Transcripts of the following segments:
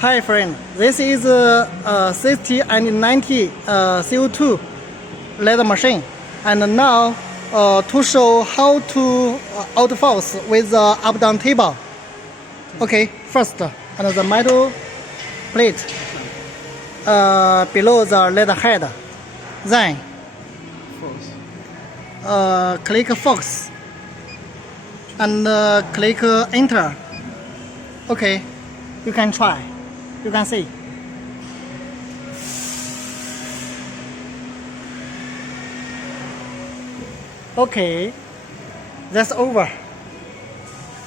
Hi friend, this is 60 and 90 CO2 leather machine, and now to show how to outforce with the up-down table. Okay, first and the metal plate below the leather head, then click focus and click enter. Okay, you can try. You can see. Okay, that's over.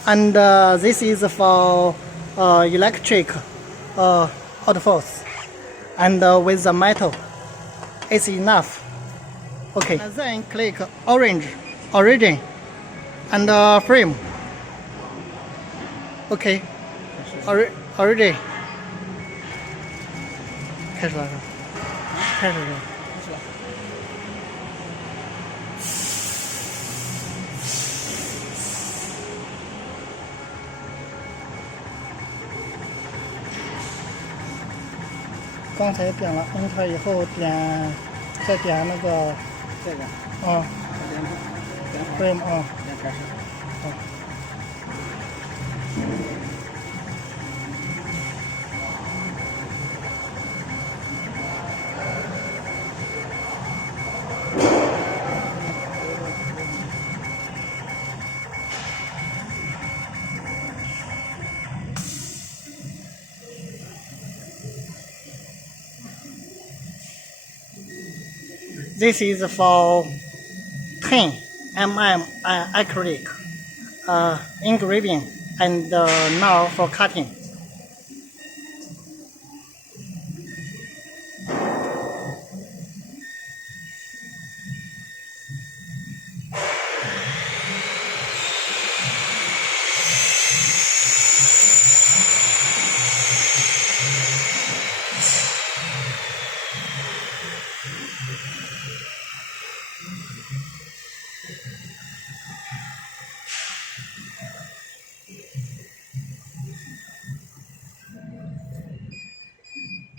And this is for electric outforce, and with the metal, it's enough. Okay, and then click origin, and frame. Okay, origin. 开始了，开始了。刚才点了 Enter 以后再点那个这个frame 开始。This is for 10 mm acrylic engraving, and now for cutting.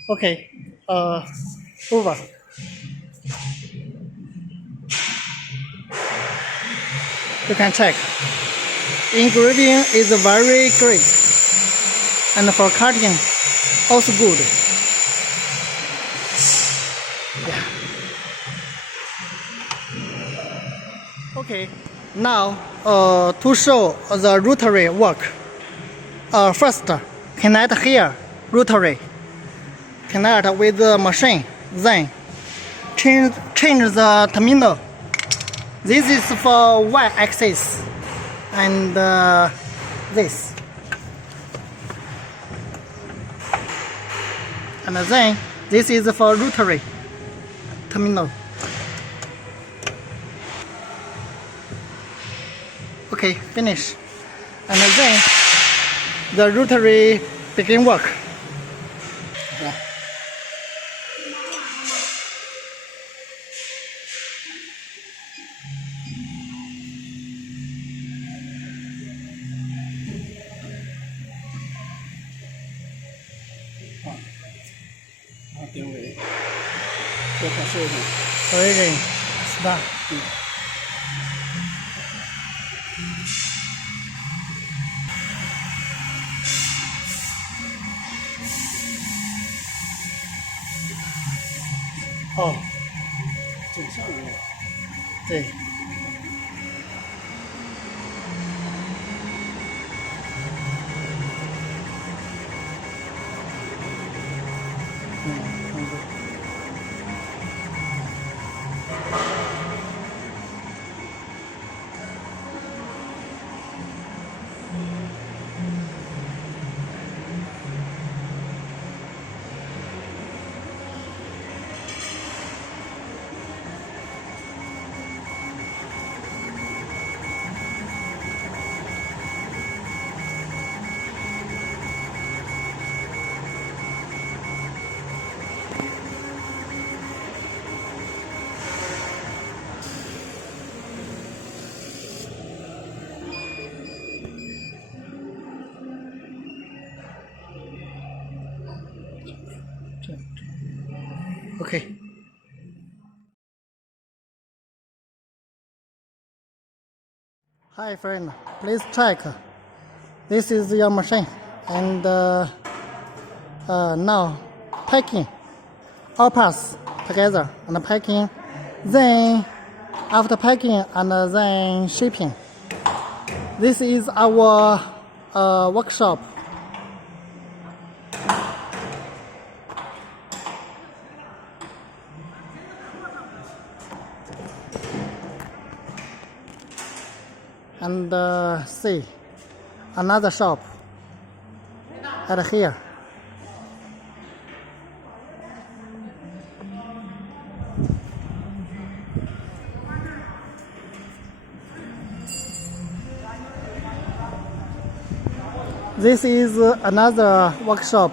Okay, over. You can check. Engraving is very great, and for cutting, also good. Yeah. Okay, now to show the rotary work. First, connect here, rotary. Connect with the machine, then change the terminal. This is for y-axis, and this, and then this is for rotary terminal. Okay, finish, and then the rotary begin work. Yeah. Origin start. Oh. 正上面。对。Okay. Hi friend, please check. This is your machine, and now packing all parts together and packing. Then after packing and then shipping. This is our workshop. And see another shop at here. This is another workshop